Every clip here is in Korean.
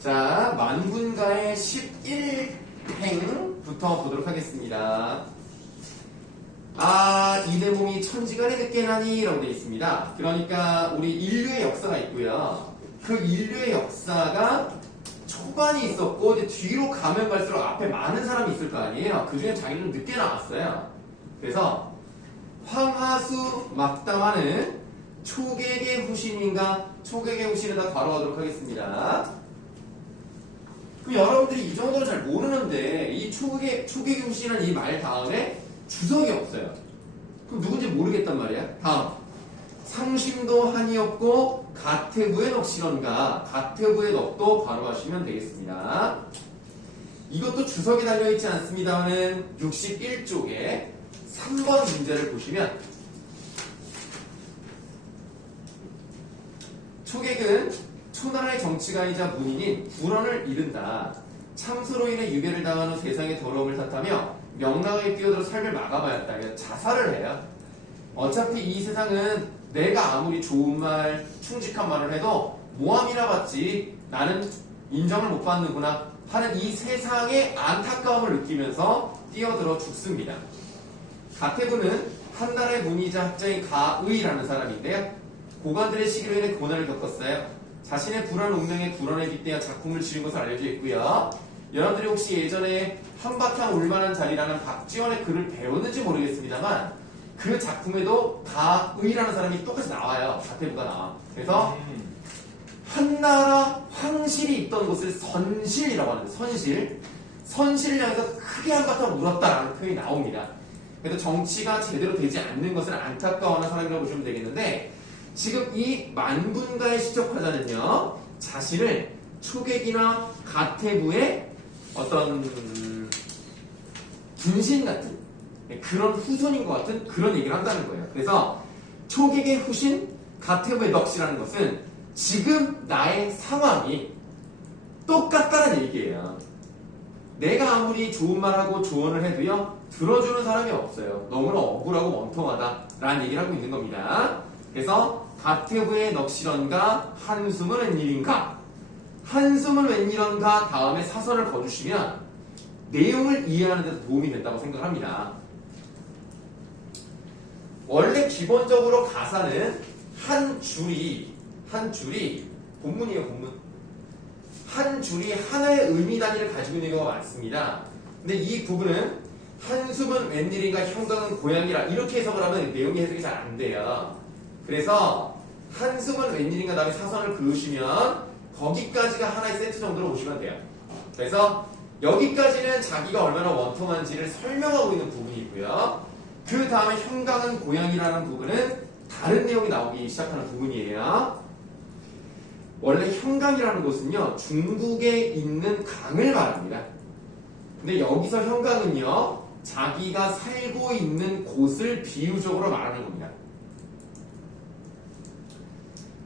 자, 만분가의 11행부터 보도록 하겠습니다. 이 대목이 천지간에 늦게 나니 라고 되어 있습니다. 그러니까 우리 인류의 역사가 있고요. 그 인류의 역사가 초반이 있었고 이제 뒤로 가면 갈수록 앞에 많은 사람이 있을 거 아니에요. 그 중에 자기는 늦게 나왔어요. 그래서 황하수 막담하는 초객의 후신인가? 초객의 후신에다 바로하도록 하겠습니다. 그럼 여러분들이 이 정도는 잘 모르는데 이 초객의 후신은 이 말 다음에 주석이 없어요. 그럼 누군지 모르겠단 말이야. 다음 상심도 한이 없고 가태부의 넋이런가. 가태부의 넋도 바로 하시면 되겠습니다. 이것도 주석이 달려있지 않습니다만은 61쪽에 3번 문제를 보시면 초객은 초나라의 정치가이자 문인인 불언을 잃은다. 참수로 인해 유괴를 당한 후 세상의 더러움을 탓하며 명랑하게 뛰어들어 삶을 막아봐야했다. 자살을 해요. 어차피 이 세상은 내가 아무리 좋은 말, 충직한 말을 해도 모함이나 받지 나는 인정을 못 받는구나 하는 이 세상의 안타까움을 느끼면서 뛰어들어 죽습니다. 가태부는 한나라의 문의자 학자인 가의라는 사람인데요. 고관들의 시기로 인해 고난을 겪었어요. 자신의 불안 운명에 불안에 빗대어 작품을 지은 것으로 알려져 있고요. 여러분들이 혹시 예전에 한바탕 울만한 자리라는 박지원의 글을 배웠는지 모르겠습니다만 그 작품에도 가의라는 사람이 똑같이 나와요. 가태부가 나와. 그래서 한나라 황실이 있던 곳을 선실이라고 하는데 선실을 향해서 크게 한바탕 울었다라는 표현이 나옵니다. 그래서 정치가 제대로 되지 않는 것을 안타까워하는 사람이라고 보시면 되겠는데 지금 이 만분가의 시적화자는요 자신을 초객이나 가태부의 어떤 분신 같은 그런 후손인 것 같은 그런 얘기를 한다는 거예요. 그래서 초객의 후신 가태부의 넋이라는 것은 지금 나의 상황이 똑같다는 얘기예요. 내가 아무리 좋은 말하고 조언을 해도요 들어주는 사람이 없어요. 너무나 억울하고 원통하다라는 얘기를 하고 있는 겁니다. 그래서 가태부의 넋이런가 한숨은 웬일인가 한숨은 웬일인가 다음에 사선을 거주시면 내용을 이해하는 데 도움이 된다고 생각합니다. 원래 기본적으로 가사는 한 줄이 본문이에요. 본문 한 줄이 하나의 의미 단위를 가지고 있는 경우가 많습니다. 근데 이 부분은 한숨은 웬일인가 형광은 고양이라 이렇게 해석을 하면 내용이 해석이 잘 안 돼요. 그래서 한숨은 웬일인가 다음에 사선을 그으시면 거기까지가 하나의 세트 정도로 보시면 돼요. 그래서 여기까지는 자기가 얼마나 원통한지를 설명하고 있는 부분이고요. 그 다음에 형광은 고양이라는 부분은 다른 내용이 나오기 시작하는 부분이에요. 원래 형광이라는 곳은요 중국에 있는 강을 말합니다. 근데 여기서 형광은요 자기가 살고 있는 곳을 비유적으로 말하는 겁니다.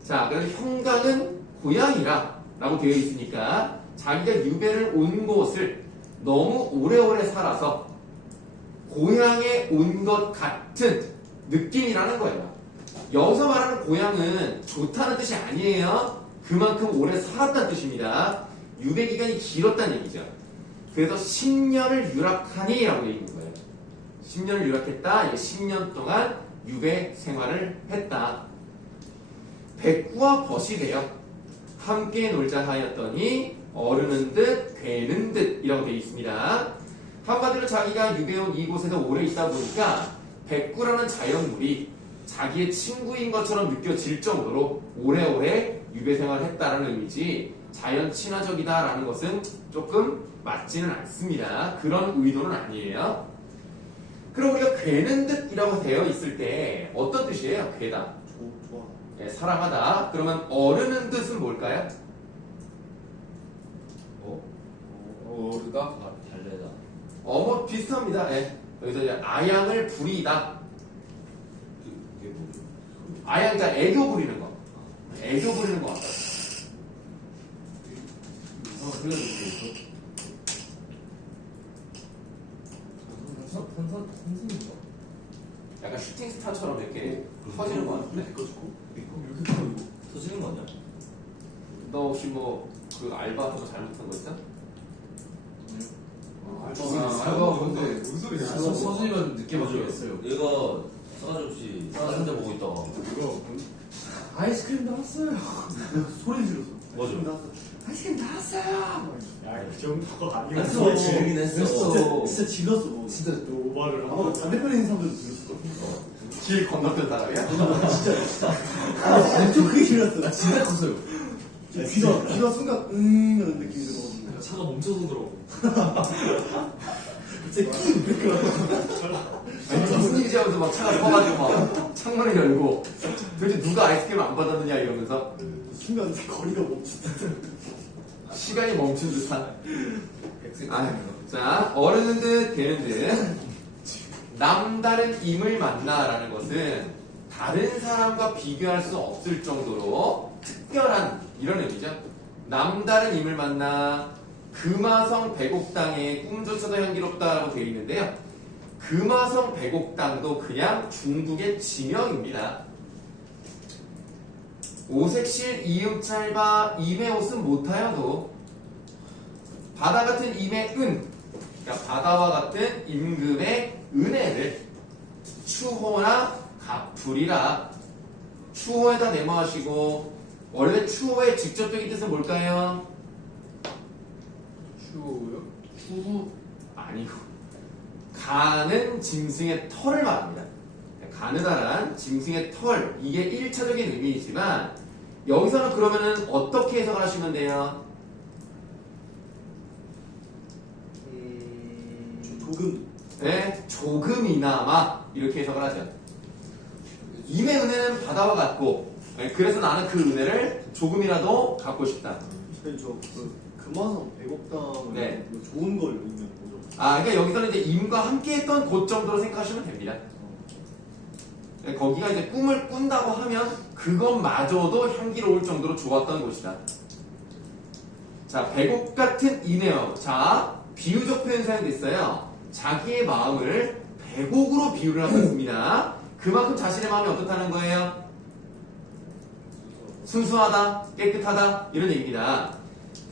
자, 그래서 형광은 고향이라 라고 되어 있으니까 자기가 유배를 온 곳을 너무 오래오래 살아서 고향에 온 것 같은 느낌이라는 거예요. 여기서 말하는 고향은 좋다는 뜻이 아니에요. 그만큼 오래 살았다는 뜻입니다. 유배 기간이 길었다는 얘기죠. 그래서 10년을 유락하니 라고 되어 있는 거예요. 10년을 유락했다. 10년 동안 유배 생활을 했다. 백구와 벗이 되어 함께 놀자 하였더니 어르는 듯 괴는 듯 이라고 되어 있습니다. 한마디로 자기가 유배온 이곳에서 오래 있다 보니까 백구라는 자연물이 자기의 친구인 것처럼 느껴질 정도로 오래오래 유배 생활을 했다라는 의미지 자연 친화적이다라는 것은 조금 맞지는 않습니다. 그런 의도는 아니에요. 그럼 우리가 괴는 듯이라고 되어 있을 때 어떤 뜻이에요? 괴다. 네, 사랑하다. 그러면 어르는 뜻은 뭘까요? 어르다 달래다. 뭐 비슷합니다. 네. 여기서 이제 아양을 부리다. 이게 뭐죠? 아양자 애교 부리는 거. 애교 부리는 거. 그래서 모르겠어. 선생인가? 약간 슈팅 스타처럼 이렇게 터지는 거 같은데. 이거 이렇게 터지는 거 아니야? 너 혹시 뭐 그 알바 같은 거 잘못한 거 있어? 알바가 뭔데? 무슨 소리야? 서준이가 늦게 맞추겠어요. 얘가 싸가지 없이 다른 데 보고 있다가 이거 아이스크림 나왔어요. 소리 질렀어. 맞아. 아이스크림 나왔어요. 야그 정도가 아니야. 난 소리 지르긴 했어. 진짜 질렀어. 진짜 너 오바를 아마 반대편에 있는 사람들도 질렀어. 길 건너편 사람이야? 좀 크게 질렀어. 나 진짜 컸어요. 귀가 순간 하는 느낌이 들어가지고. 차가 멈춰서 들어. 진짜 끼 아니 무슨 일이지 하면서 막 차가 퍼가지고 막 창문을 열고 도대체 누가 아이스크림 안 받았느냐 이러면서 순간 거리가 멈췄다. 시간이 멈춘 듯한. 자, 어른은 듯 되는 듯 남다른 임을 만나라는 것은 다른 사람과 비교할 수 없을 정도로 특별한 이런 의미죠. 남다른 임을 만나 금화성 백옥당의 꿈조차도 향기롭다라고 되어 있는데요. 금화성 백옥당도 그냥 중국의 지명입니다. 오색실 이음찰바 임의 옷은 못하여도 바다 같은 임의 은, 그러니까 바다와 같은 임금의 은혜를 추호나 갚으리라. 추호에다 네모하시고 원래 추호의 직접적인 뜻은 뭘까요? 추워요? 추후 아니고 가는 짐승의 털을 말합니다. 가느다란 짐승의 털, 이게 1차적인 의미이지만 여기서는 그러면은 어떻게 해석을 하시면 돼요? 조금 네, 조금이나마 이렇게 해석을 하죠. 임의 은혜는 바다와 같고, 네, 그래서 나는 그 은혜를 조금이라도 갖고 싶다. 저그 금화성 백옥당 네. 좋은 걸 의미하는 거죠. 아, 그러니까 여기서는 이제 임과 함께했던 곳 정도로 생각하시면 됩니다. 네, 거기가 이제 꿈을 꾼다고 하면 그것마저도 향기로울 정도로 좋았던 곳이다. 자, 백옥 같은 임해요. 자, 비유적 표현 사용됐어요. 자기의 마음을 백옥으로 비유를 하고 있습니다. 그만큼 자신의 마음이 어떻다는 거예요? 순수하다, 깨끗하다 이런 얘기입니다.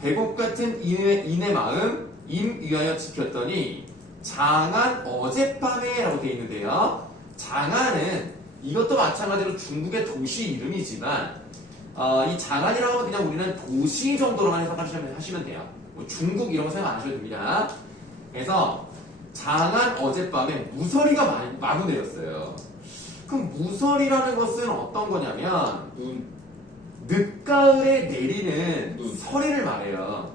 백옥 같은 인의 마음 임 위하여 지켰더니 장안 어젯밤에 라고 되어 있는데요. 장안은 이것도 마찬가지로 중국의 도시 이름이지만 이 장안이라고 하면 그냥 우리는 도시 정도로만 해석하시면 돼요. 뭐 중국 이런 거 생각 안 하셔도 됩니다. 그래서 장안 어젯밤에 무서리가 마구 내렸어요. 그럼 무서리라는 것은 어떤 거냐면 늦가을에 내리는 서리를 말해요.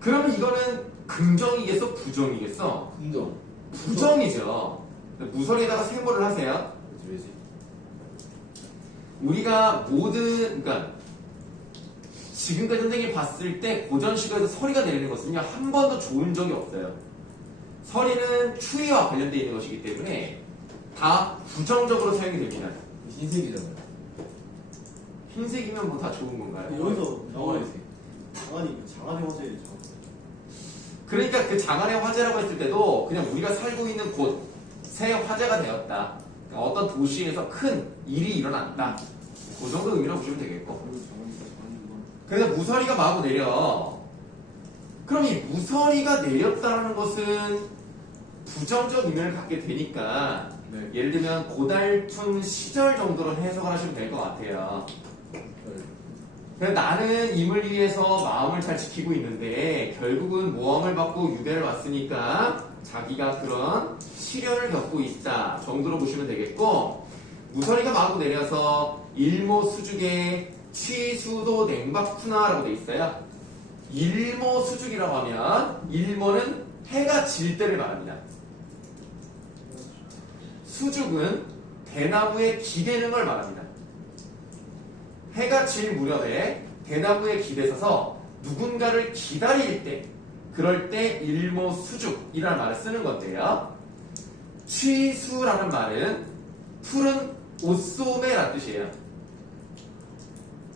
그러면 이거는 긍정이겠어? 부정이겠어? 긍정. 부정이죠. 무서리에다가 세모를 하세요. 왜지? 우리가 그러니까 지금까지 선생님이 봤을 때 고전 시가에서 서리가 내리는 것은요 한 번도 좋은 적이 없어요. 서리는 추위와 관련되어 있는 것이기 때문에 다 부정적으로 사용이 됩니다. 흰색이잖아요. 흰색이면 뭐 다 좋은 건가요? 여기서 영화에서. 장안의 화제에 그러니까 그 장안의 화재라고 했을 때도 그냥 우리가 살고 있는 곳의 화재가 되었다. 그러니까 어떤 도시에서 큰 일이 일어났다. 그 정도 의미로 보시면 되겠고. 그래서 무서리가 마구 내려. 그럼 이 무서리가 내렸다는 것은 부정적 의미를 갖게 되니까 네. 예를 들면 고달픈 시절 정도로 해석을 하시면 될 것 같아요. 그래서 나는 임을 위해서 마음을 잘 지키고 있는데 결국은 모함을 받고 유배를 왔으니까 자기가 그런 시련을 겪고 있다 정도로 보시면 되겠고, 무서리가 마구 내려서 일모수죽에 취수도 냉박푸나라고 돼 있어요. 일모수죽이라고 하면 일모는 해가 질 때를 말합니다. 수죽은 대나무에 기대는 걸 말합니다. 해가 질 무렵에 대나무에 기대서서 누군가를 기다릴 때, 그럴 때 일모수죽이라는 말을 쓰는 건데요. 취수라는 말은 푸른 옷소매라는 뜻이에요.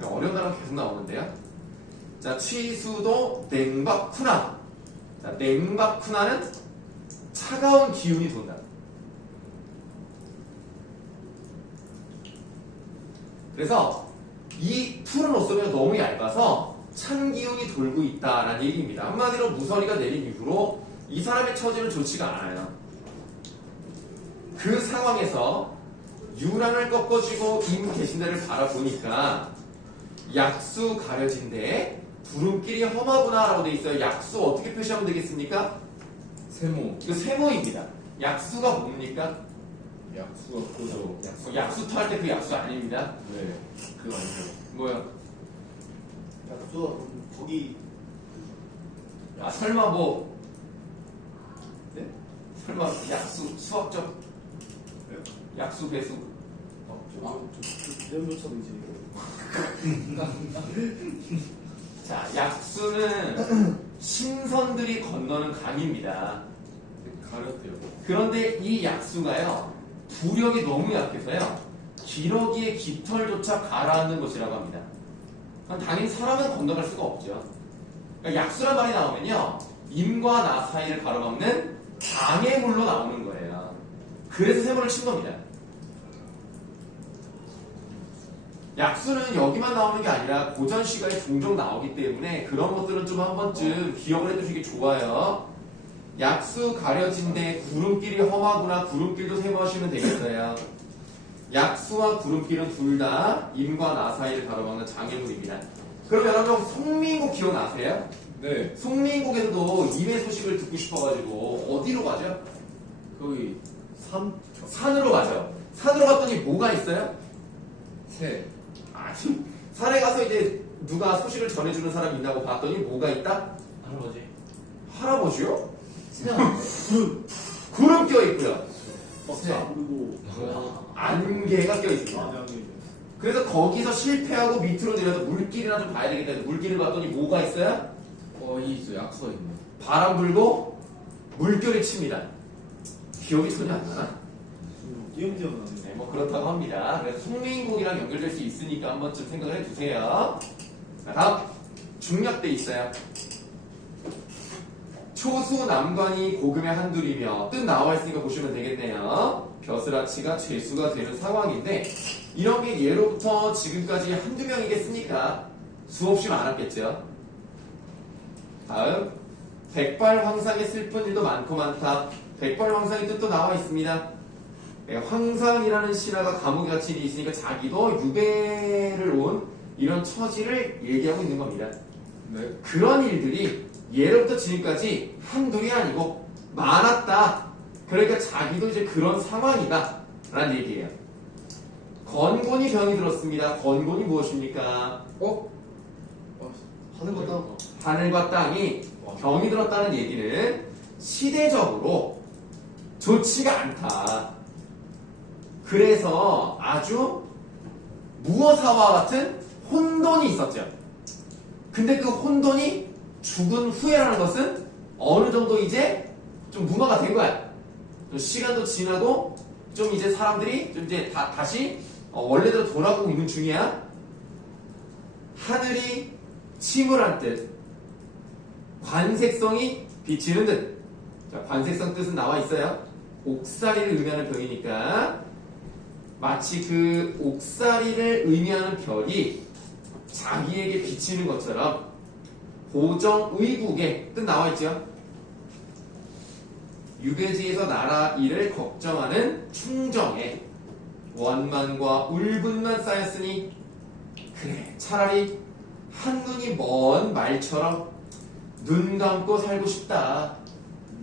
어려운 단어가 계속 나오는데요. 자, 취수도 냉박쿠나. 자, 냉박쿠나는 차가운 기운이 돈다. 그래서 이 푸른 옷소매가 너무 얇아서 찬 기운이 돌고 있다라는 얘기입니다. 한마디로 무서리가 내린 이후로 이 사람의 처지는 좋지가 않아요. 그 상황에서 유랑을 꺾어쥐고 임 계신 데를 바라보니까 약수 가려진데 구름길이 험하구나 라고 돼 있어요. 약수 어떻게 표시하면 되겠습니까? 세모. 이거 세모입니다. 약수가 뭡니까? 약수가 고죠. 약수터 할 때 그 약수 아닙니다. 네. 그거 아니죠. 뭐요? 약수가 거기 아 설마 뭐 네? 설마 약수 수학적 약수 배수 이름조차도 이제 자 약수는 신선들이 건너는 강입니다. 가렸대요. 그런데 이 약수가요 부력이 너무 약해서요 기러기의 깃털조차 가라앉는 것이라고 합니다. 그럼 당연히 사람은 건너갈 수가 없죠. 그러니까 약수란 말이 나오면요 임과 나 사이를 가로막는 장애물로 나오는 거예요. 그래서 세모를 친 겁니다. 약수는 여기만 나오는 게 아니라 고전 시가에 종종 나오기 때문에 그런 것들은 좀 한 번쯤 기억을 해두시기 좋아요. 약수 가려진데 구름길이 험하구나. 구름길도 세모하시면 되겠어요. 약수와 구름길은 둘 다 임과 나 사이를 가로막는 장애물입니다. 그럼 여러분 송민국 기억나세요? 네. 송민국에서도 임의 소식을 듣고 싶어가지고 어디로 가죠? 거기 산으로 가죠. 산으로 갔더니 뭐가 있어요? 새. 아니 산에 가서 이제 누가 소식을 전해주는 사람이 있다고 봤더니 뭐가 있다? 할아버지. 할아버지요? 새 아니에요? 구름 껴있고요. 막자 그리고 안개가 껴있습니다. 안양에 그래서 거기서 실패하고 밑으로 내려서 물길이나 좀 봐야 되겠다 해서 물길을 봤더니 뭐가 있어요? 이 있어. 약수가 있네. 바람 불고 물결이 칩니다. 기억이 전혀 안 나나? 띄엄띄엄 나네. 네, 뭐 그렇다고 합니다. 그래서 송민국이랑 연결될 수 있으니까 한 번쯤 생각을 해주세요. 자, 다음 중력대 있어요. 초수 남관이 고금의 한둘이며 뜻 나와 있으니까 보시면 되겠네요. 벼슬아치가 죄수가 되는 상황인데 이런 게 예로부터 지금까지 한두 명이겠습니까? 수없이 많았겠죠. 다음 백발황상의 슬픈 일도 많고 많다. 백발황상의 뜻도 나와 있습니다. 네, 황상이라는 신하가 감옥에 갇힌 일이 있으니까 자기도 유배를 온 이런 처지를 얘기하고 있는 겁니다. 네. 그런 일들이 예로부터 지금까지 한둘이 아니고 많았다. 그러니까 자기도 이제 그런 상황이다 라는 얘기예요. 건곤이 병이 들었습니다. 건곤이 무엇입니까? 하는 거다. 하늘과 땅이 병이 들었다는 얘기는 시대적으로 좋지가 않다. 그래서 아주 무어사와 같은 혼돈이 있었죠. 근데 그 혼돈이 죽은 후에라는 것은 어느 정도 이제 좀 무마가 된 거야. 좀 시간도 지나고 좀 이제 사람들이 좀 이제 다시 원래대로 돌아가고 있는 중이야. 하늘이 침울한 뜻, 관색성이 비치는 듯. 자, 관색성 뜻은 나와 있어요. 옥살이를 의미하는 별이니까 마치 그 옥살이를 의미하는 별이 자기에게 비치는 것처럼 보정의국의 뜻 나와 있죠. 유배지에서 나라 일을 걱정하는 충정에 원만과 울분만 쌓였으니 그래 차라리 한눈이 먼 말처럼 눈 감고 살고 싶다.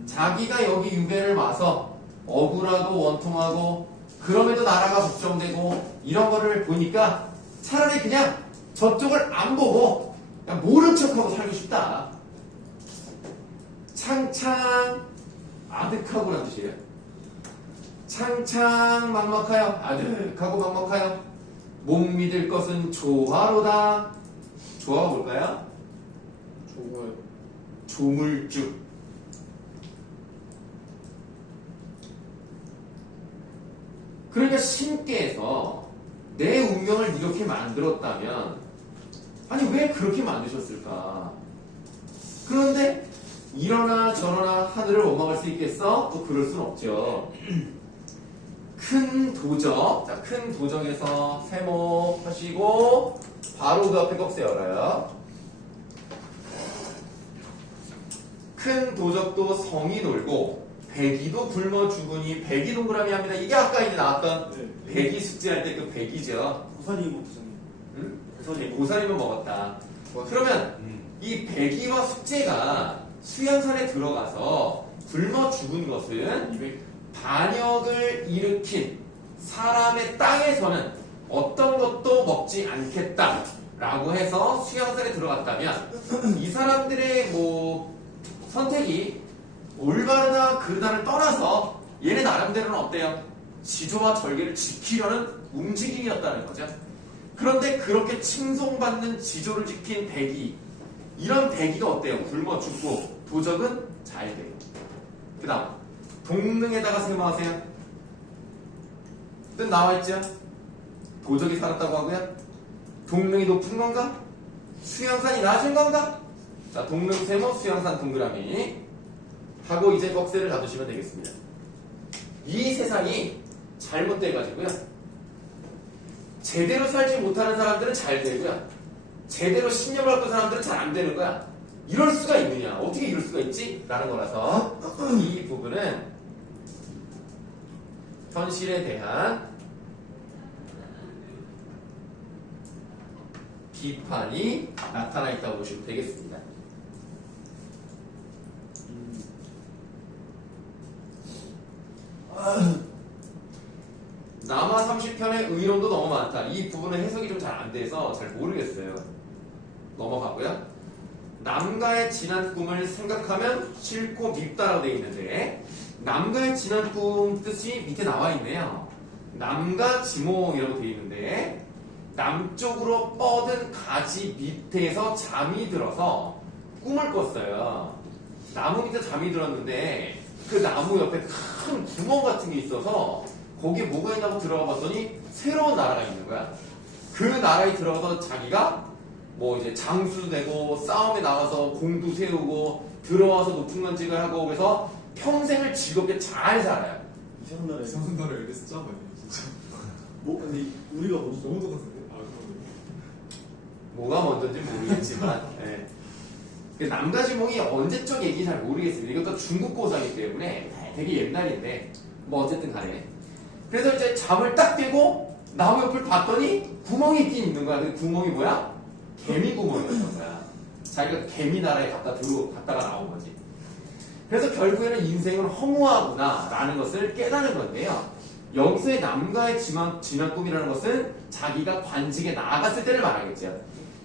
자기가 여기 유배를 와서 억울하고 원통하고 그럼에도 나라가 걱정되고 이런 거를 보니까 차라리 그냥 저쪽을 안 보고 그냥 모른 척하고 살고 싶다. 창창 아득하고라는 뜻이에요. 창창 막막하여 아득하고 막막하여 못 믿을 것은 조화로다. 조화가 뭘까요? 좋아요. 조물주. 그러니까 신께서 내 운명을 이렇게 만들었다면 아니 왜 그렇게 만드셨을까? 그런데 이러나 저러나 하늘을 원망할 수 있겠어? 또 그럴 순 없죠. 큰 도적, 자, 큰 도적에서 세모 하시고 바로 그 앞에 꺽쇠 열어요. 큰 도적도 성이 놀고 백이도 굶어 죽으니 백이 동그라미 합니다. 이게 아까 이제 나왔던 네. 백이 숙제할 때 그 백이죠. 고사리 뭐 부장님. 응? 고사리. 고사리만 먹었다. 그러면 이 백이와 숙제가 수양산에 들어가서 굶어 죽은 것은 200. 반역을 일으킨 사람의 땅에서는 어떤 것도 먹지 않겠다라고 해서 수양산에 들어갔다면 이 사람들의 뭐 선택이 올바르나 그르다를 떠나서 얘네 나름대로는 어때요? 지조와 절개를 지키려는 움직임이었다는 거죠. 그런데 그렇게 칭송받는 지조를 지킨 백이, 이런 백이가 어때요? 굶어 죽고 도적은 잘 돼요. 그 다음 동릉에다가 세모하세요. 뜻 나와있죠? 도적이 살았다고 하고요. 동릉이 높은 건가? 수양산이 낮은 건가? 자, 동릉 세모, 수양산 동그라미 하고 이제 꺽쇠를 놔두시면 되겠습니다. 이 세상이 잘못돼가지고요. 제대로 살지 못하는 사람들은 잘 되고요. 제대로 신념을 갖고 사람들은 잘 안 되는 거야. 이럴 수가 있느냐? 어떻게 이럴 수가 있지? 라는 거라서 이 부분은 현실에 대한 비판이 나타나 있다고 보시면 되겠습니다. 남아 30편의 의론도 너무 많다. 이 부분은 해석이 좀 잘 안 돼서 잘 모르겠어요. 넘어가고요. 남가의 지난 꿈을 생각하면 싫고 밉다라고 되어 있는데 남가의 지난 꿈 뜻이 밑에 나와 있네요. 남가 지몽이라고 되어 있는데 남쪽으로 뻗은 가지 밑에서 잠이 들어서 꿈을 꿨어요. 나무 밑에 잠이 들었는데 그 나무 옆에 큰 구멍 같은 게 있어서 거기에 뭐가 있냐고 들어가 봤더니 새로운 나라가 있는 거야. 그 나라에 들어가서 자기가 뭐 이제 장수도 되고 싸움에 나가서 공도 세우고 들어와서 높은 관직을 하고 그래서 평생을 즐겁게 잘 살아요. 이상한 나라에. 이상한 나라 이렇게 쓰자 말이야 진짜. 뭐 근데 우리가 뭐 너무 똑같은데? 아 그러네. 뭐가 먼저인지 모르겠지만 예. 그 남가지몽이 언제적 얘기인지 잘 모르겠습니다. 이것도 중국 고사이기 때문에 되게 옛날인데 뭐 어쨌든 간에 그래서 이제 잠을 딱 깨고 나무 옆을 봤더니 구멍이 있긴 있는 거야. 그 구멍이 뭐야? 개미 구멍이었던 거야. 자기가 개미 나라에 갔다가 나온 거지. 그래서 결국에는 인생은 허무하구나 라는 것을 깨닫는 건데요. 여기서의 남가의 지난 꿈이라는 것은 자기가 관직에 나아갔을 때를 말하겠죠.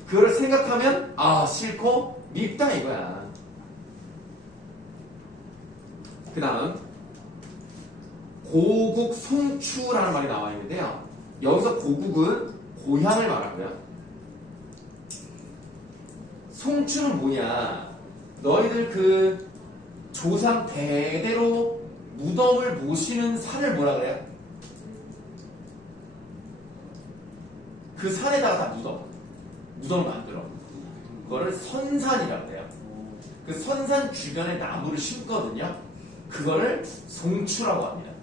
그걸 생각하면 아 싫고 밉다 이거야. 그 다음 고국 송추라는 말이 나와 있는데요. 여기서 고국은 고향을 말하고요. 송추는 뭐냐? 너희들 그 조상 대대로 무덤을 모시는 산을 뭐라 그래요? 그 산에다가 다 무덤을 만들어. 그거를 선산이라고 해요. 그 선산 주변에 나무를 심거든요. 그거를 송추라고 합니다.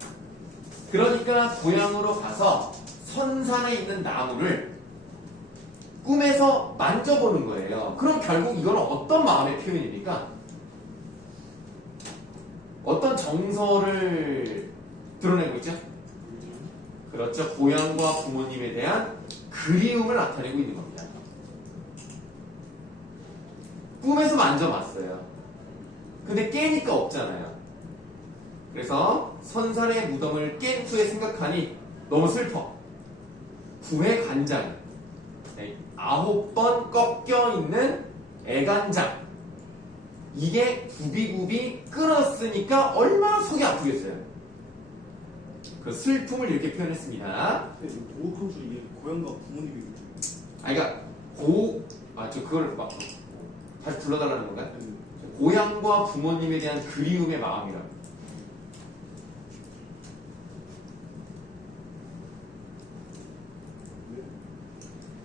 그러니까 고향으로 가서 선산에 있는 나무를 꿈에서 만져보는 거예요. 그럼 결국 이건 어떤 마음의 표현입니까? 어떤 정서를 드러내고 있죠? 그렇죠. 고향과 부모님에 대한 그리움을 나타내고 있는 겁니다. 꿈에서 만져봤어요. 근데 깨니까 없잖아요. 그래서 선산의 무덤을 깬 후에 생각하니 너무 슬퍼. 구해 간장, 9번 꺾여 있는 애간장, 이게 구비구비 끊었으니까 얼마나 속이 아프겠어요. 그 슬픔을 이렇게 표현했습니다. 고국형주 이게 고향과 부모님이. 그러니까 그걸 막 다시 불러달라는 건가요? 고향과 부모님에 대한 그리움의 마음이라고.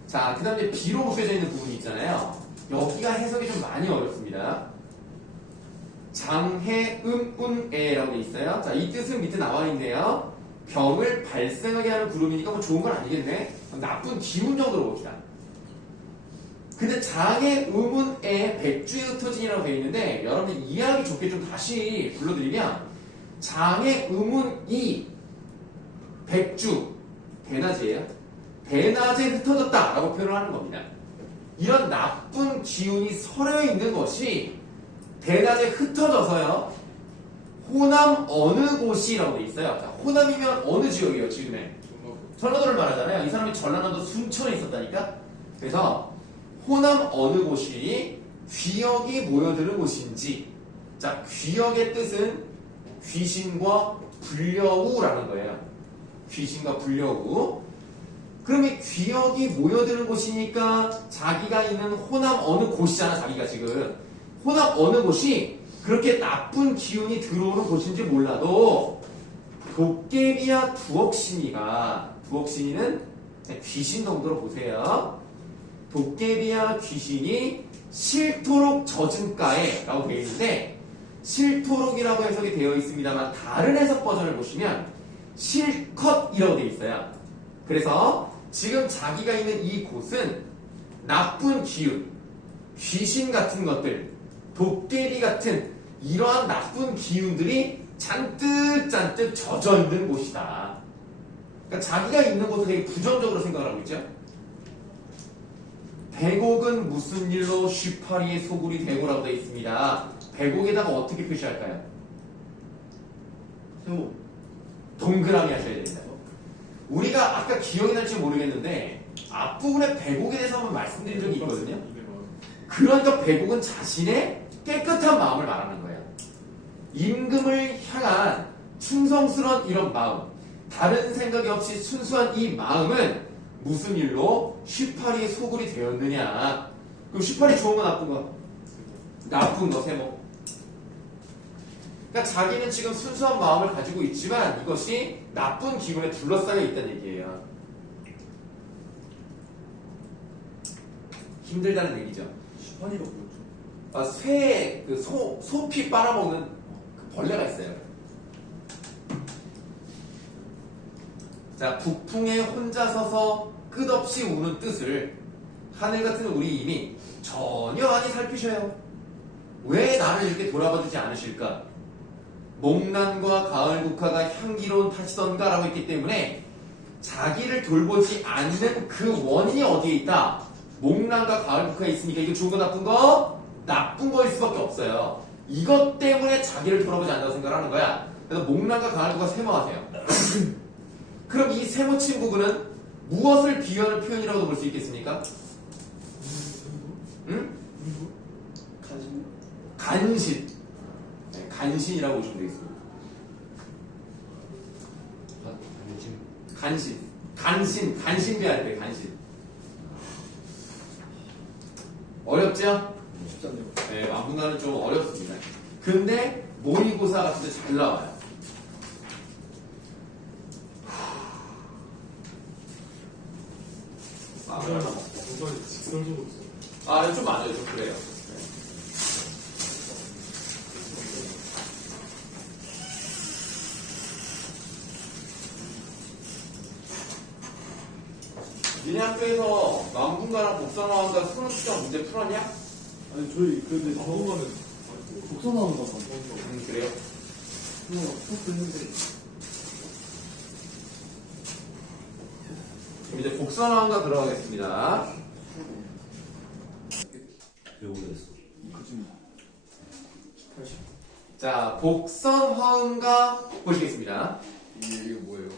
자, 그 다음에 B로 묶여져 있는 부분이 있잖아요. 여기가 해석이 좀 많이 어렵습니다. 장해음운에라고 돼 있어요. 자, 이 뜻은 밑에 나와 있네요. 병을 발생하게 하는 구름이니까 뭐 좋은 건 아니겠네. 나쁜 기운 정도로 봅시다. 근데 장의 의문에 백주에 흩어진이라고 되어 있는데 여러분들 이해하기 좋게 좀 다시 불러드리면 장의 의문이 백주 대낮이에요. 대낮에 흩어졌다 라고 표현을 하는 겁니다. 이런 나쁜 기운이 서려 있는 것이 대낮에 흩어져서요. 호남 어느 곳이라고 돼 있어요. 자, 호남이면 어느 지역이에요 지금에? 전라도를 말하잖아요. 이 사람이 전라남도 순천에 있었다니까. 그래서 호남 어느 곳이 귀역이 모여드는 곳인지. 자, 귀역의 뜻은 귀신과 불려우라는 거예요. 귀신과 불려우. 그럼 이 귀역이 모여드는 곳이니까 자기가 있는 호남 어느 곳이잖아. 자기가 지금 호남 어느 곳이 그렇게 나쁜 기운이 들어오는 곳인지 몰라도 도깨비와 두억신이가, 두억신이는 귀신 정도로 보세요. 도깨비와 귀신이 싫도록 젖은가에 라고 되어 있는데 싫도록이라고 해석이 되어 있습니다만 다른 해석 버전을 보시면 실컷이라고 되어 있어요. 그래서 지금 자기가 있는 이 곳은 나쁜 기운, 귀신 같은 것들, 도깨비 같은 이러한 나쁜 기운들이 잔뜩 젖어 있는 곳이다. 그러니까 자기가 있는 곳을 되게 부정적으로 생각을 하고 있죠. 백옥은 무슨 일로 쉬파리의 소굴이 되고라고 되어 있습니다. 백옥에다가 어떻게 표시할까요? 세모. 동그라미 하셔야 됩니다. 우리가 아까 기억이 날지 모르겠는데 앞부분에 백옥에 대해서 한번 말씀드린 적이 있거든요. 그러니까 백옥은 자신의 깨끗한 마음을 말하는 거예요. 임금을 향한 충성스러운 이런 마음, 다른 생각이 없이 순수한 이 마음은 무슨 일로 쉬파리의 소굴이 되었느냐. 그럼 쉬파리 좋은 거 나쁜 거? 나쁜 거 세모. 그러니까 자기는 지금 순수한 마음을 가지고 있지만 이것이 나쁜 기분에 둘러싸여 있다는 얘기예요. 힘들다는 얘기죠. 슈퍼니가 뭐였죠? 아, 새, 소피 빨아먹는 그 벌레가 있어요. 자, 북풍에 혼자 서서 끝없이 우는 뜻을 하늘 같은 우리 이미 전혀 아니 살피셔요. 왜 나를 이렇게 돌아봐주지 않으실까? 목란과 가을 국화가 향기로운 탓이던가 라고 했기 때문에 자기를 돌보지 않는 그 원인이 어디에 있다? 목란과 가을 국화에 있으니까 이게 좋은 거 나쁜 거? 나쁜 거일 수밖에 없어요. 이것 때문에 자기를 돌아보지 않는다고 생각하는 거야. 그래서 목란과 가을 국화 세모하세요. 그럼 이 세모 친구분은 무엇을 비유하는 표현이라고 볼 수 있겠습니까? 응? 간신. 간신. 네, 간신이라고 보시면 되겠습니다. 간신배할 때 간신. 어렵죠? 쉽지 않네요. 네, 왕분간은 좀 어렵습니다. 근데 모의고사 같은 데 잘 나와요. 공간이 직설적으로 있어. 아, 좀 맞아요. 좀 그래요. 니네 학교에서 왕분간랑 복선화한과 수능시험 문제 풀었냐? 아니 저희 근데 저 공간은 독서 나오는 거 봐. 그래요? 그거 수업도 했는데 그럼 이제 복선화한과 들어가겠습니다. 배우겠어. 그쯤 80. 자, 복선화음과 보시겠습니다. 이게 뭐예요?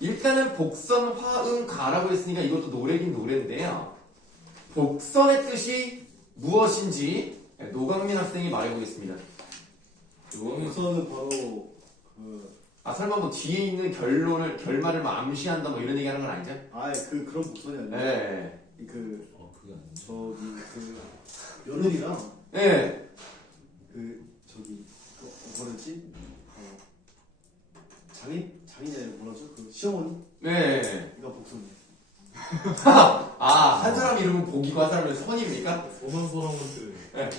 일단은 복선화음가라고 했으니까 이것도 노래긴 노래인데요. 복선의 뜻이 무엇인지 노강민 학생이 말해보겠습니다. 독서는 바로 그 아, 설마 뭐 뒤에 있는 결말을 막 암시한다 뭐 이런 얘기 하는 건 아니죠? 그런 복선이 아니라 네. 그 그게 아니지. 저기 그 며느리랑 네. 그 저기 뭐랬지? 장인이 뭐라죠? 그 시어머니? 네. 이가 복선이에요. 아, 한 사람 이름은 복이고 한 사람은 선입니까? 선한 사람한테 네.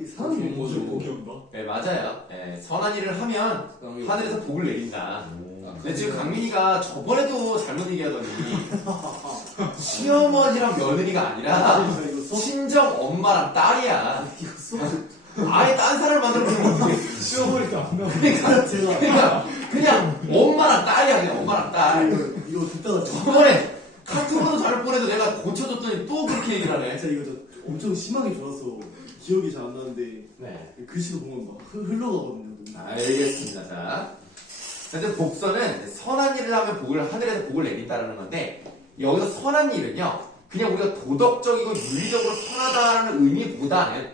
이 사람이 뭐죠? 뭐죠? 복이 온다? 네, 맞아요. 네, 선한 일을 하면 하늘에서 복을 내린다. 오. 근데 지금 강민이가 저번에도 잘못 얘기하더니 시어머니랑 며느리가 아니라 이거 써? 친정 엄마랑 딸이야. 이거 써? 아예 딴 사람을 만들면 어떡해. 시어머니가 안 나와. 제가 그냥 엄마랑 딸이야. 그냥 엄마랑 딸. 이거 듣다가 저번에 카톡으로 잘 보내도 내가 고쳐줬더니 또 그렇게 얘기를 하네. 진짜 이거 엄청 심하게 좋았어. 기억이 잘 안 나는데 네. 글씨도 보면 막 흘러가거든요. 알겠습니다. 자, 근데 복선은 선한 일을 하면 복을 하늘에서 복을 내린다라는 건데 여기서 선한 일은요 그냥 우리가 도덕적이고 윤리적으로 선하다라는 의미보다는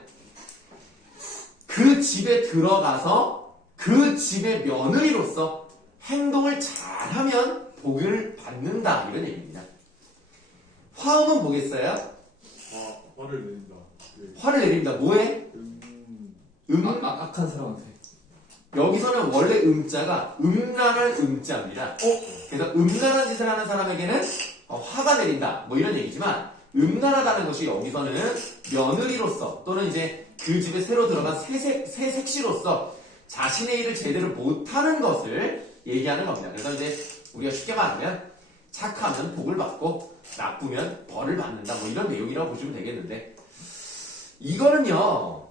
그 집에 들어가서 그 집의 며느리로서 행동을 잘하면 복을 받는다 이런 얘기입니다. 화음은 뭐겠어요? 아, 화를 내린다. 네. 화를 내립니다. 뭐해? 악한 사람한테. 여기서는 원래 음자가 음란한 음자입니다. 그래서 음란한 짓을 하는 사람에게는 화가 내린다. 뭐 이런 얘기지만 음란하다는 것이 여기서는 며느리로서 또는 이제 그 집에 새로 들어간 새 색시로서 자신의 일을 제대로 못하는 것을 얘기하는 겁니다. 그래서 이제 우리가 쉽게 말하면 착하면 복을 받고 나쁘면 벌을 받는다. 뭐 이런 내용이라고 보시면 되겠는데 이거는요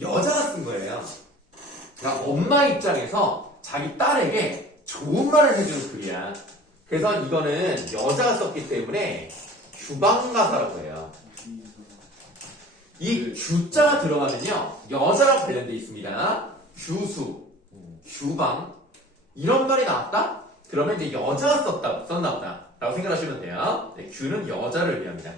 여자가 쓴 거예요. 그러니까 엄마 입장에서 자기 딸에게 좋은 말을 해주는 글이야. 그래서 이거는 여자가 썼기 때문에 규방가사라고 해요. 이 규자가 들어가면요 여자랑 관련돼 있습니다. 규수, 규방 이런 말이 나왔다? 그러면 이제 여자가 썼나 보다 라고 생각하시면 돼요. 네, 규는 여자를 의미합니다.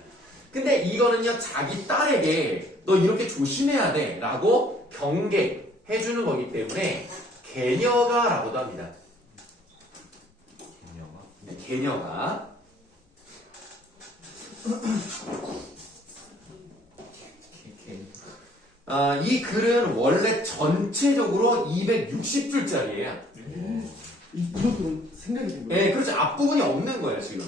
근데 이거는요 자기 딸에게 너 이렇게 조심해야 돼 라고 경계해주는 거기 때문에 개녀가라고도 합니다. 개념아? 네, 개녀가 이 글은 원래 전체적으로 260줄짜리예요. 이것도 생각이 든 거예요. 네, 그렇죠. 앞부분이 없는 거예요 지금.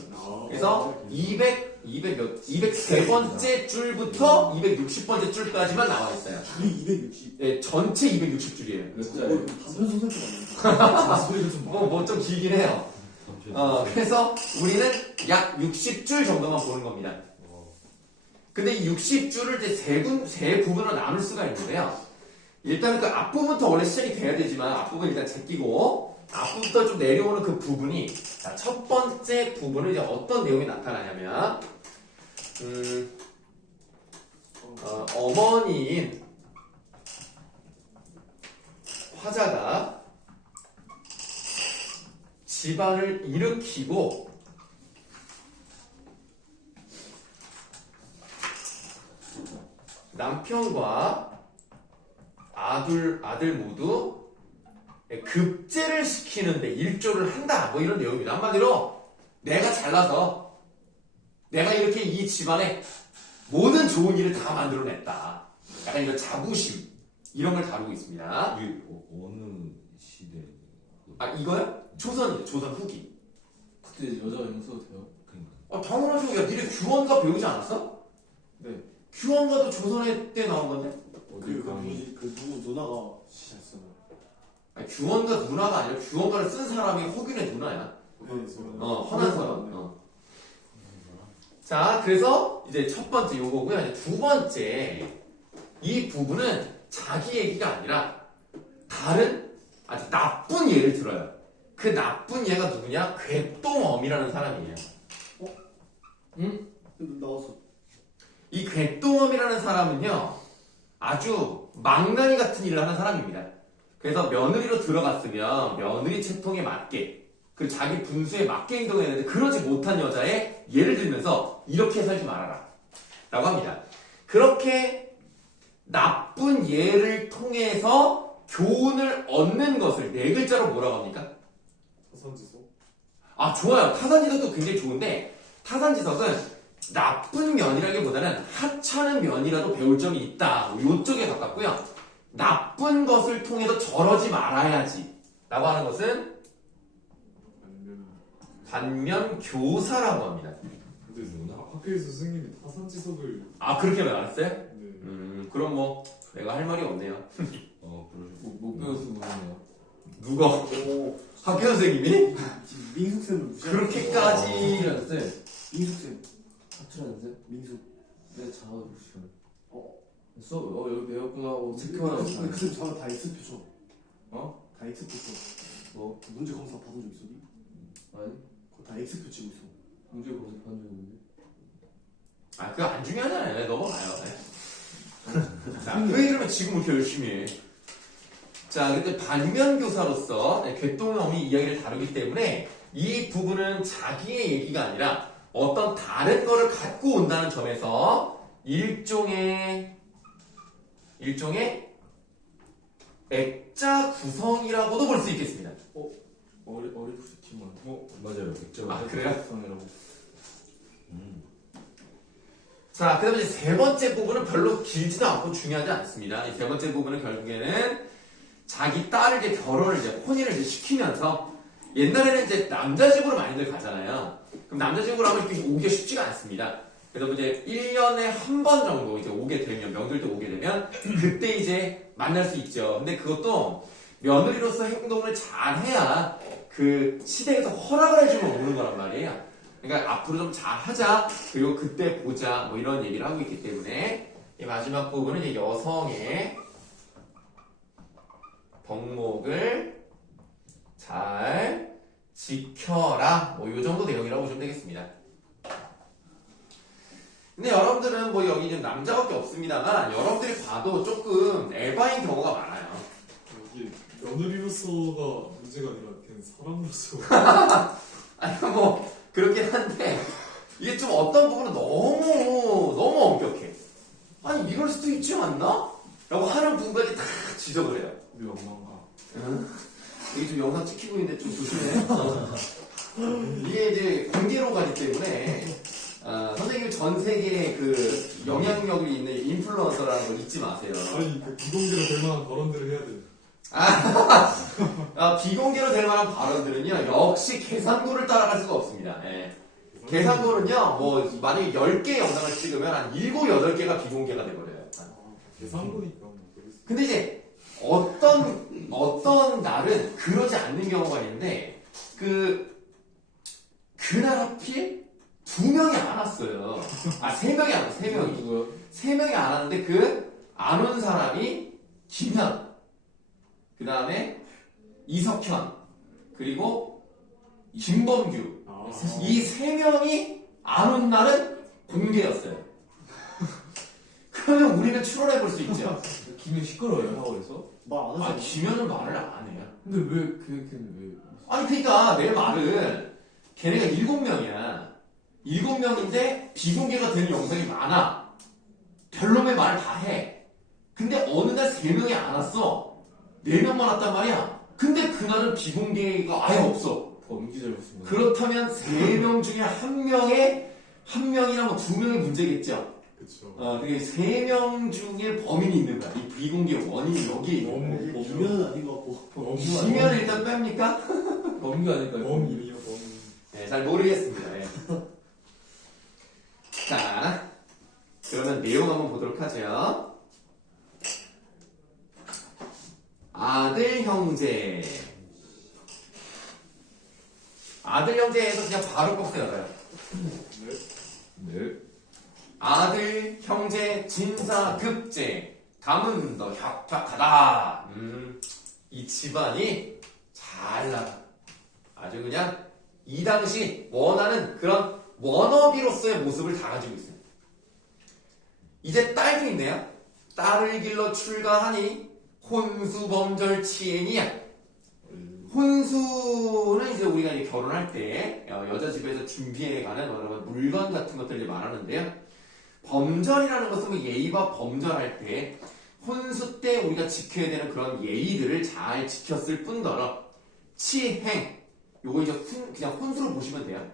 그래서 203번째 줄부터 260번째 줄까지만 나와 있어요. 줄이 260. 네, 전체 260줄이에요. 몇 단편 짤? 소설 좀 아니에요? 소리가 좀 뭐 좀 길긴 해요. 그래서 우리는 약 60줄 정도만 보는 겁니다. 근데 이 60줄을 이제 세 부분으로 나눌 수가 있는데요. 일단은 그 앞부분부터 원래 시작이 돼야 되지만 앞부분 일단 제끼고 앞부분부터 좀 내려오는 그 부분이 자, 첫 번째 부분은 이제 어떤 내용이 나타나냐면 어머니인 화자가 집안을 일으키고 남편과 아들 모두 급제를 시키는데 일조를 한다. 뭐 이런 내용입니다. 한마디로 내가 잘나서 내가 이렇게 이 집안에 모든 좋은 일을 다 만들어냈다. 약간 이런 자부심 이런 걸 다루고 있습니다. 이게 어느 시대? 이거요? 조선이죠. 조선 후기. 그때 여자가 이름 써도 돼요? 그러니까. 당연하죠. 야, 니네 규원가 배우지 않았어? 네. 규원가도 조선의 때 나온 건데. 그 누구 누나가 시작했어요. 규원가 누나가 아니라 규원가를 쓴 사람이 허균의 누나야. 허난서연. 자, 그래서 이제 첫 번째 요거고요. 이제 두 번째 이 부분은 자기 얘기가 아니라 다른 아주 나쁜 예를 들어요. 그 나쁜 예가 누구냐? 궤똥엄이라는 사람이에요. 나왔어. 이 궤똥엄이라는 사람은요 아주 망나니 같은 일을 하는 사람입니다. 그래서 며느리로 들어갔으면 며느리 채통에 맞게 그 자기 분수에 맞게 행동해야 되는데 그러지 못한 여자의 예를 들면서 이렇게 살지 말아라 라고 합니다. 그렇게 나쁜 예를 통해서 교훈을 얻는 것을 네 글자로 뭐라고 합니까? 타산지석. 좋아요. 타산지석도 굉장히 좋은데 타산지석은 나쁜 면이라기보다는 하찮은 면이라도 배울 점이 있다. 요쪽에 가깝고요. 나쁜 것을 통해서 저러지 말아야지 라고 하는 것은 아니면 반면교사라고 합니다. 근데 학교에서 선생님이 타산지석을 그렇게 말했어요? 네. 그럼 뭐 내가 할 말이 없네요. 그러시고 못 배워서 그러네요. 누가? 학교 선생님이? 지금 민숙 쌤을 무시하고 그렇게까지 쌤 민숙쌤. 하트라는데? 민숙. 내 자아도 시간. 어? 여기 배웠구나 하고 근데 체크하라고. 그쌤 자가 다 X표 쳐. 어? 다 X표 쳐. 뭐? 문제 검사 받은 적 있어? 니? 아니? 그거 다 X표 치고 있어. 문제 검사 받은 적 있는데. 아, 그거 안 중요하잖아요. 네, 넘어가요. 네. 자, 왜 이러면 지금 이렇게 열심히 해? 자, 근데 반면교사로서 네, 궤동형이 이야기를 다루기 때문에 이 부분은 자기의 얘기가 아니라 어떤 다른 거를 갖고 온다는 점에서 일종의 액자 구성이라고도 볼 수 있겠습니다. 어리푸시티만. 맞아요. 백점. 아, 그래요? 성이라고. 자, 그 다음에 이제 세 번째 부분은 별로 길지도 않고 중요하지 않습니다. 이 세 번째 부분은 결국에는 자기 딸을 이제 결혼을 이제 혼인을 이제 시키면서 옛날에는 이제 남자 집으로 많이들 가잖아요. 그럼 남자 집으로 하면 이렇게 오기가 쉽지가 않습니다. 그래서 이제 1년에 한 번 정도 이제 오게 되면, 명절 때 오게 되면 그때 이제 만날 수 있죠. 근데 그것도 며느리로서 행동을 잘 해야 그 시댁에서 허락을 해주면 오는 거란 말이에요. 그러니까 앞으로 좀 잘하자, 그리고 그때 보자, 뭐 이런 얘기를 하고 있기 때문에 이 마지막 부분은 이제 여성의 덕목을 잘 지켜라, 뭐 이 정도 내용이라고 보시면 되겠습니다. 근데 여러분들은 뭐 여기 지금 남자밖에 없습니다만 여러분들이 봐도 조금 에바인 경우가 많아요. 이게 며느리로서가 문제가 아니라 그냥 사람으로서. 아니 뭐 그렇긴 한데 이게 좀 어떤 부분은 너무 엄격해. 아니 이럴 수도 있지 않나? 라고 하는 부분까지 다 지적을 해요. 우리 엄마가. 응? 이게 좀 영상 찍히고 있는데 좀 조심해. 이게 이제 공개로 가기 때문에 선생님 전 세계에 그 영향력이 있는 인플루언서라는 걸 잊지 마세요. 아니 그 비공개로 될 만한 발언들을 해야 돼. 비공개로 될 만한 발언들은요, 역시 계산고를 따라갈 수가 없습니다. 예. 계산고는요, 뭐, 만약에 10개 영상을 찍으면 한 7, 8개가 비공개가 돼버려요. 계산보니까 뭐 그랬어. 근데 이제, 어떤 날은 그러지 않는 경우가 있는데, 그날 하필 2명이 안 왔어요. 3명이 안 왔어요, 3명이. 누구야? 3명이 안 왔는데, 안 온 사람이 김현. 그 다음에 이석현, 그리고 김범규. 이 3명이 안 온 날은 공개였어요. 그러면 우리는 추론해 볼 수 있죠. 김이 시끄러워요, 하울에서? 말 안 하잖아. 김현은 말을 안 해요. 근데 왜 걔는 왜? 아니, 그러니까 내 말은 걔네가 7명이야. 7명인데 비공개가 되는 영상이 많아. 별놈의 말을 다 해. 근데 어느 날 3명이 안 왔어. 4명만 왔단 말이야. 근데 그날은 비공개가 아예 없어. 범기 잘못인 거. 그렇다면 3명 중에 한 명이나 뭐 2명이 문제겠죠. 그쵸. 그게 3명 중에 범인이 있는 거야. 이 비공개 원인이 여기에 있는 거야. 너무 유명은 아닌 것 같고. 김현을 일단 뺍니까? 범기 아닐까요? 범인이요 범인. 네, 잘 모르겠습니다. 네. 자, 그러면 내용 한번 보도록 하죠. 아들 형제. 아들 형제에서 그냥 바로 꼭 들어가요. 네. 아들 형제 진사급제 가문 더 혁혁하다. 이 집안이 잘 나가. 아주 그냥 이 당시 원하는 그런 워너비로서의 모습을 다 가지고 있어요. 이제 딸도 있네요. 딸을 길러 출가하니 혼수범절치엔이야. 혼수는 이제 우리가 이제 결혼할 때 여자 집에서 준비해가는 여러 물건 같은 것들을 말하는데요. 범절이라는 것은 뭐 예의와 범절할 때 혼수 때 우리가 지켜야 되는 그런 예의들을 잘 지켰을 뿐더러 치행, 요거 이제 그냥 혼수로 보시면 돼요.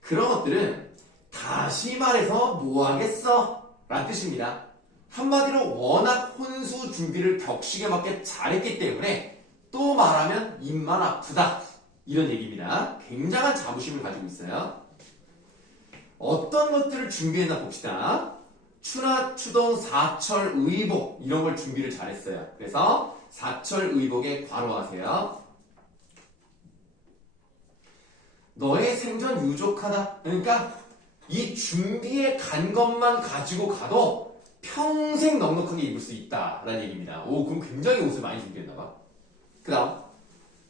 그런 것들은 다시 말해서 뭐 하겠어? 라는 뜻입니다. 한마디로 워낙 혼수 준비를 격식에 맞게 잘했기 때문에 또 말하면 입만 아프다. 이런 얘기입니다. 굉장한 자부심을 가지고 있어요. 어떤 것들을 준비했나 봅시다. 추나, 추동, 사철, 의복 이런 걸 준비를 잘했어요. 그래서 사철, 의복에 괄호하세요. 너의 생존 유족하다. 그러니까 이 준비해 간 것만 가지고 가도 평생 넉넉하게 입을 수 있다라는 얘기입니다. 오, 그럼 굉장히 옷을 많이 준비했나 봐. 그 다음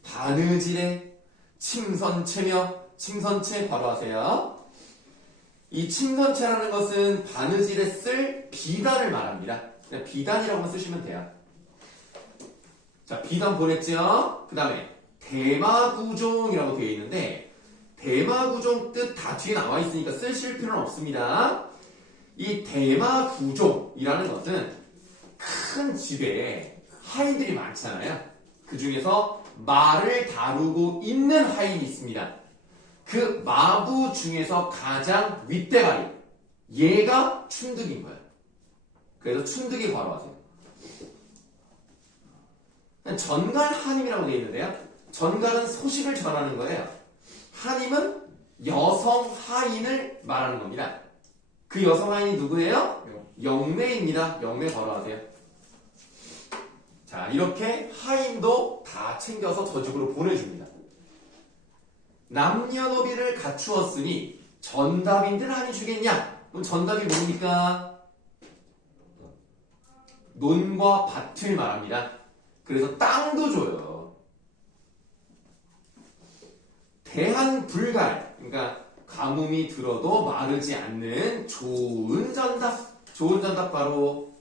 바느질에 침선체며, 침선체 바로 하세요. 이 침선체라는 것은 바느질에 쓸 비단을 말합니다. 그냥 비단이라고만 쓰시면 돼요. 자, 비단 보냈죠? 그 다음에 대마구종이라고 되어 있는데 대마구종 뜻 다 뒤에 나와 있으니까 쓰실 필요는 없습니다. 이 대마구종이라는 것은 큰 집에 하인들이 많잖아요. 그 중에서 말을 다루고 있는 하인이 있습니다. 그 마부 중에서 가장 윗대가리, 얘가 춘득인 거예요. 그래서 춘득이 괄호하세요. 전갈 하님이라고 되어 있는데요. 전갈은 소식을 전하는 거예요. 하님은 여성 하인을 말하는 겁니다. 그 여성 하인이 누구예요? 영매입니다. 영매 괄호하세요. 자, 이렇게 하인도 다 챙겨서 저집으로 보내줍니다. 남녀노비를 갖추었으니 전답인들 하니 주겠냐? 그럼 전답이 뭡니까? 논과 밭을 말합니다. 그래서 땅도 줘요. 대한불갈, 그러니까 가뭄이 들어도 마르지 않는 좋은 전답. 좋은 전답 바로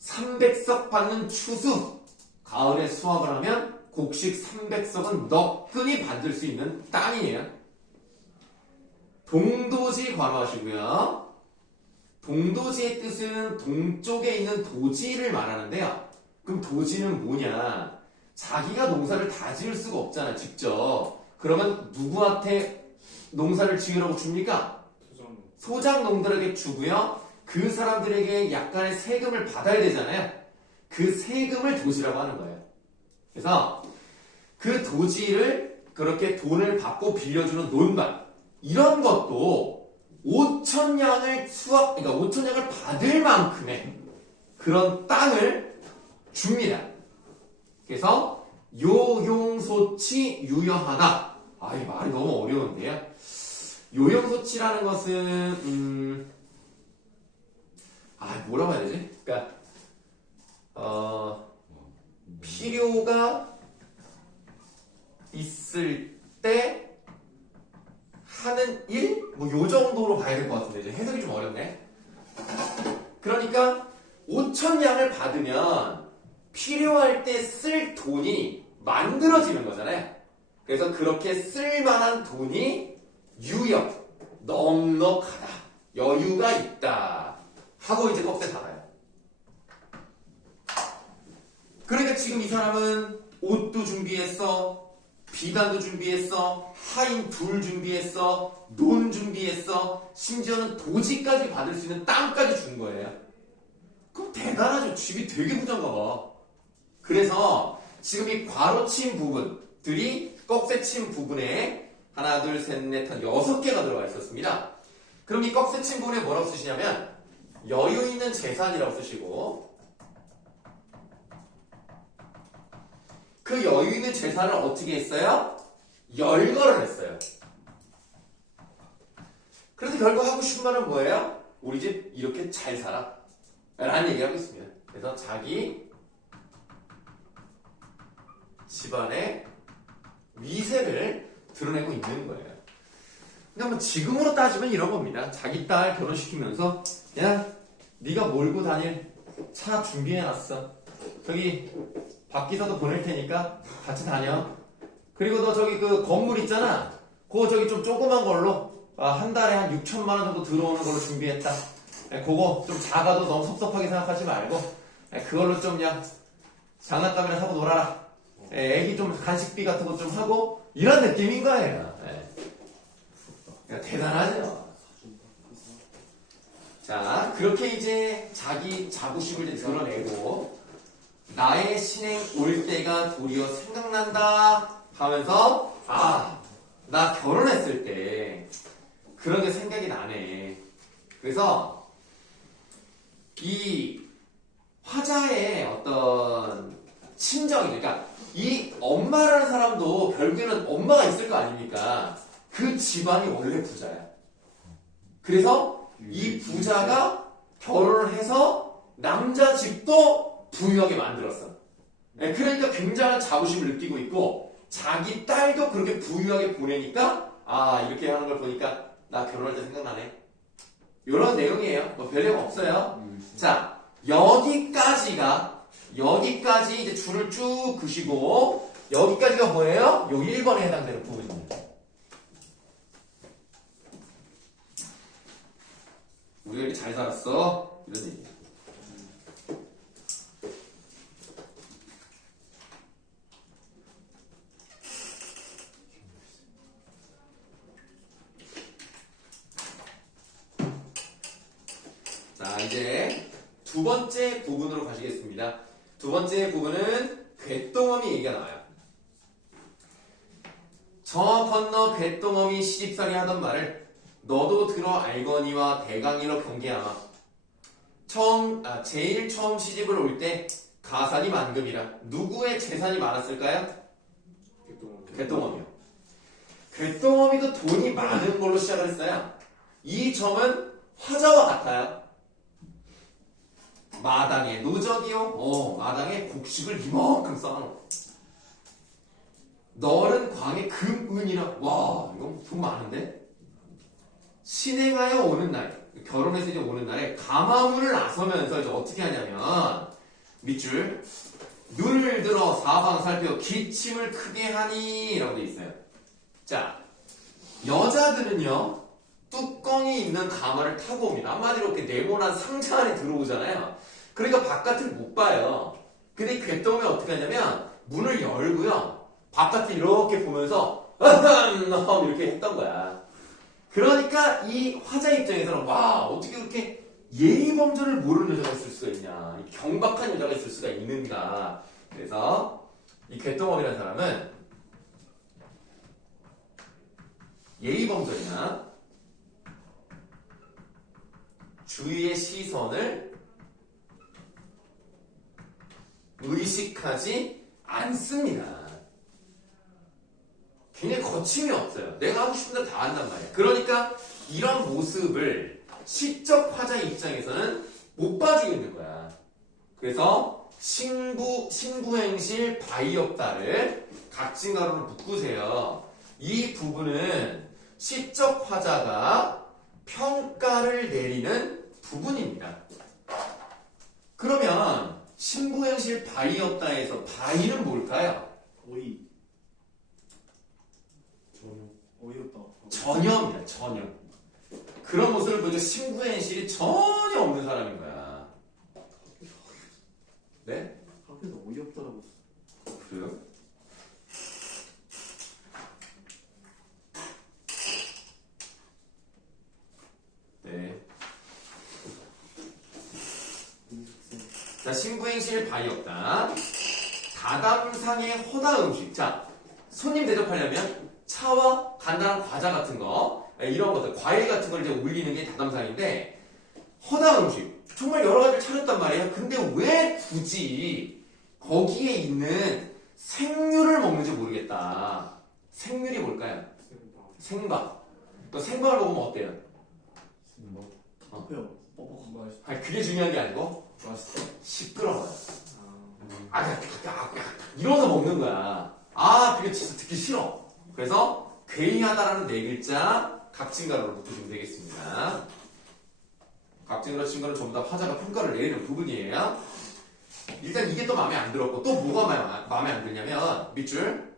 300석 받는 추수. 가을에 수확을 하면 곡식 300석은 너끈히 받을 수 있는 땅이에요. 동도지 괄호하시고요. 동도지의 뜻은 동쪽에 있는 도지를 말하는데요. 그럼 도지는 뭐냐? 자기가 농사를 다 지을 수가 없잖아, 직접. 그러면 누구한테 농사를 지으라고 줍니까? 소작농들에게 주고요. 그 사람들에게 약간의 세금을 받아야 되잖아요. 그 세금을 도지라고 하는 거예요. 그래서 그 도지를 그렇게 돈을 받고 빌려주는 논밭, 이런 것도 5,000냥을 그러니까 5,000냥을 받을 만큼의 그런 땅을 줍니다. 그래서 요용소치 유여하다. 아, 이 말이 너무 어려운데요. 요용소치라는 것은 뭐라고 해야 되지? 그러니까 필요가 있을 때 하는 일? 뭐 요 정도로 봐야 될 것 같은데 이제 해석이 좀 어렵네. 그러니까 5,000냥을 받으면 필요할 때 쓸 돈이 만들어지는 거잖아요. 그래서 그렇게 쓸 만한 돈이 유역, 넉넉하다, 여유가 있다 하고 이제 껍질 달아요. 그러니까 지금 이 사람은 옷도 준비했어, 비단도 준비했어, 하인 둘 준비했어, 논 준비했어, 심지어는 도지까지 받을 수 있는 땅까지 준 거예요. 그럼 대단하죠. 집이 되게 부자인가 봐. 그래서 지금 이 괄호친 부분들이 꺽쇠친 부분에 하나, 둘, 셋, 넷, 한 6개가 들어가 있었습니다. 그럼 이 꺽쇠친 부분에 뭐라고 쓰시냐면 여유 있는 재산이라고 쓰시고, 그 여유 있는 재산을 어떻게 했어요? 열거를 했어요. 그래서 결국 하고 싶은 말은 뭐예요? 우리 집 이렇게 잘 살아 라는 얘기를 하고 있습니다. 그래서 자기 집안의 위세를 드러내고 있는 거예요. 근데 뭐 지금으로 따지면 이런 겁니다. 자기 딸 결혼시키면서 야, 네가 몰고 다닐 차 준비해놨어. 저기 밖에서도 보낼 테니까 같이 다녀. 그리고 너 저기 그 건물 있잖아. 그거 저기 좀 조그만 걸로 한 달에 한 6천만 원 정도 들어오는 걸로 준비했다. 그거 좀 작아도 너무 섭섭하게 생각하지 말고 그걸로 좀 그냥 장난감이나 사고 놀아라. 애기 좀 간식비 같은 거 좀 하고 이런 느낌인 거예요. 대단하죠. 자, 그렇게 이제 자기 자부심을 이제 드러내고 나의 신행 올 때가 도리어 생각난다 하면서 나 결혼했을 때 그런 게 생각이 나네. 그래서 이 화자의 어떤 친정이, 그러니까 이 엄마라는 사람도 결국에는 엄마가 있을 거 아닙니까? 그 집안이 원래 부자야. 그래서 이 부자가 결혼을 해서 남자 집도 부유하게 만들었어. 네, 그러니까 굉장한 자부심을 느끼고 있고 자기 딸도 그렇게 부유하게 보내니까 아 이렇게 하는 걸 보니까 나 결혼할 때 생각나네. 이런 내용이에요. 뭐 별 내용 없어요. 자 여기까지 이제 줄을 쭉 그시고 여기까지가 뭐예요? 요 1번에 해당되는 부분입니다. 우리가 이렇게 잘 살았어 이런 얘기야. 자 이제 두 번째 부분으로 가시겠습니다. 두 번째 부분은 곶동어미 얘기가 나와요. 저 건너 곶동어미 시집살이 하던 말을 너도 들어 알거니와 대강이로 경계하마. 제일 처음 시집을 올 때 가산이 만금이라. 누구의 재산이 많았을까요? 곶동어미요. 곶동어미도 돈이 많은 걸로 시작을 했어요. 이 점은 화자와 같아요. 마당에 노적이요. 마당에 곡식을 이만큼 쌓아놓고 너른 광에 금은이라. 와 이거 돈 많은데? 신행하여 오는 날 결혼해서 이제 오는 날에 가마문을 나서면서 이제 어떻게 하냐면 밑줄 눈을 들어 사방 살펴 기침을 크게 하니 라고 돼 있어요. 자 여자들은요 뚜껑이 있는 가마를 타고 옵니다. 한마디로 이렇게 네모난 상자 안에 들어오잖아요. 그러니까 바깥을 못 봐요. 근데 곶동어미 어떻게 하냐면 문을 열고요 바깥을 이렇게 보면서 이렇게 했던 거야. 그러니까 이 화자 입장에서는 와 어떻게 그렇게 예의범절을 모르는 여자가 있을 수가 있냐, 경박한 여자가 있을 수가 있는가. 그래서 이 곶동어미라는 사람은 예의범절이나 주위의 시선을 의식하지 않습니다. 굉장히 거침이 없어요. 내가 하고 싶은 대로 다 한단 말이야. 그러니까 이런 모습을 시적 화자 입장에서는 못 봐주고 있는 거야. 그래서 신부행실 바이없다를 각진가로로 묶으세요. 이 부분은 시적 화자가 평가를 내리는 부분입니다. 그러면 신부행실 바이없다에서 바이는 뭘까요? 어이없다. 전혀입니다. 전혀. 그런 모습을 보니까 신부행실이 전혀 없는 사람인 거야. 네? 학교에서 어이없다라고. 그래요? 네. 자, 신부행실 바이없다. 다담상의 허다 음식. 자, 손님 대접하려면 차와 간단한 과자 같은 거, 이런 것들, 과일 같은 걸 이제 올리는 게 다담상인데, 허다 음식. 정말 여러 가지를 차렸단 말이에요. 근데 왜 굳이 거기에 있는 생류를 먹는지 모르겠다. 생류이 뭘까요? 생밥. 또 생밥을 먹으면 어때요? 학교요. 뻑뻑한. 아니, 그게 중요한 게 아니고, 맛있어? 시끄러워요. 이러면서 먹는 거야. 그게 진짜 듣기 싫어. 그래서 괴이하다라는 네 글자 각진가로로 묶으시면 되겠습니다. 각진가로 친 거는 전부 다 화자가 평가를 내리는 부분이에요. 일단 이게 또 마음에 안 들었고, 또 뭐가 마음에 안 들냐면 밑줄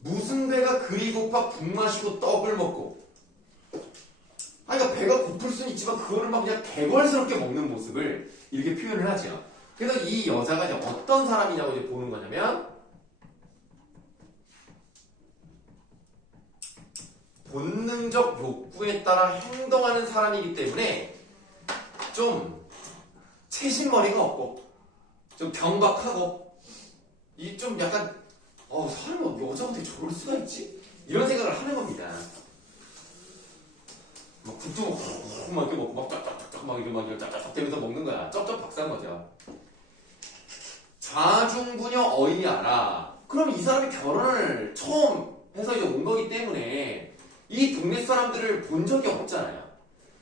무슨 배가 그리 고파 국 마시고 떡을 먹고. 그러니까 배가 고플 수는 있지만 그거를 막 그냥 개걸스럽게 먹는 모습을 이렇게 표현을 하죠. 그래서 이 여자가 이제 어떤 사람이냐고 이제 보는 거냐면 본능적 욕구에 따라 행동하는 사람이기 때문에 좀 채신머리가 없고 좀 경박하고 이 좀 약간 사람이 여자가 어떻게 저럴 수가 있지? 이런 생각을 하는 겁니다. 막 국도 먹고 막 이렇게 먹고 막 쫙쫙쫙 막 이렇게 쫙쫙 되면서 먹는 거야. 쩝쩝 박사인 거죠. 좌중부녀 어이야라. 그럼 이 사람이 결혼을 처음 해서 이제 온 거기 때문에 이 동네 사람들을 본 적이 없잖아요.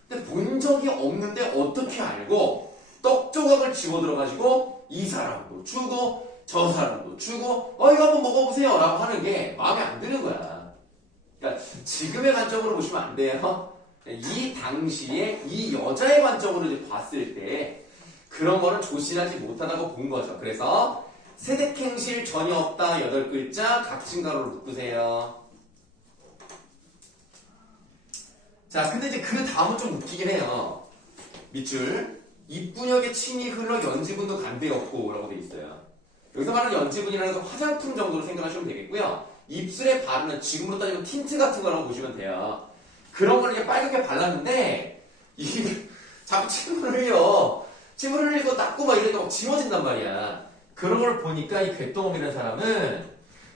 근데 본 적이 없는데 어떻게 알고 떡 조각을 집어 들어가지고 이 사람도 주고 저 사람도 주고 이거 한번 먹어보세요 라고 하는 게 마음에 안 드는 거야. 그러니까 지금의 관점으로 보시면 안 돼요. 이 당시에 이 여자의 관점으로 이제 봤을 때 그런 거는 조신하지 못하다고 본 거죠. 그래서 세대행실 전혀 없다 8글자 각진가로로 묶으세요. 자, 근데 이제 그 다음은 좀 웃기긴 해요. 밑줄 입분역에 침이 흘러 연지분도 간대였고 라고 돼 있어요. 여기서 말하는 연지분이라는 건 화장품 정도로 생각하시면 되겠고요. 입술에 바르는 지금으로 따지면 틴트 같은 거라고 보시면 돼요. 그런 걸 이렇게 빨갛게 발랐는데 이게 자꾸 침을 흘려. 침을 흘리고 닦고 막 이러니까 막 지워진단 말이야. 그런 걸 보니까 이 괴똥엄이라는 사람은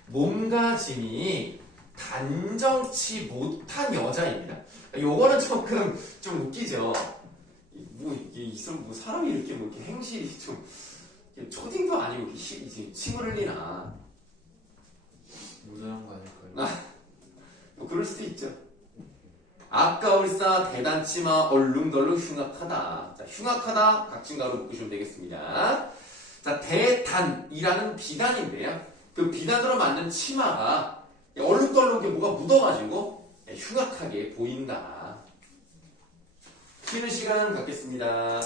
몸가짐이 단정치 못한 여자입니다. 요거는 조금 좀 웃기죠. 뭐 사람이 이렇게 뭐 이렇게 행실이 좀 초딩도 아니고 이렇게 침을 흘리나. 무자한 거 아닐까요? 뭐 그럴 수도 있죠. 아까울싸 대단치마 얼룩덜룩 흉악하다. 자, 흉악하다 각진가로 묶으시면 되겠습니다. 자, 대단이라는 비단인데요. 그 비단으로 만든 치마가 얼룩덜룩 뭐가 묻어가지고 흉악하게 보인다. 쉬는 시간 갖겠습니다.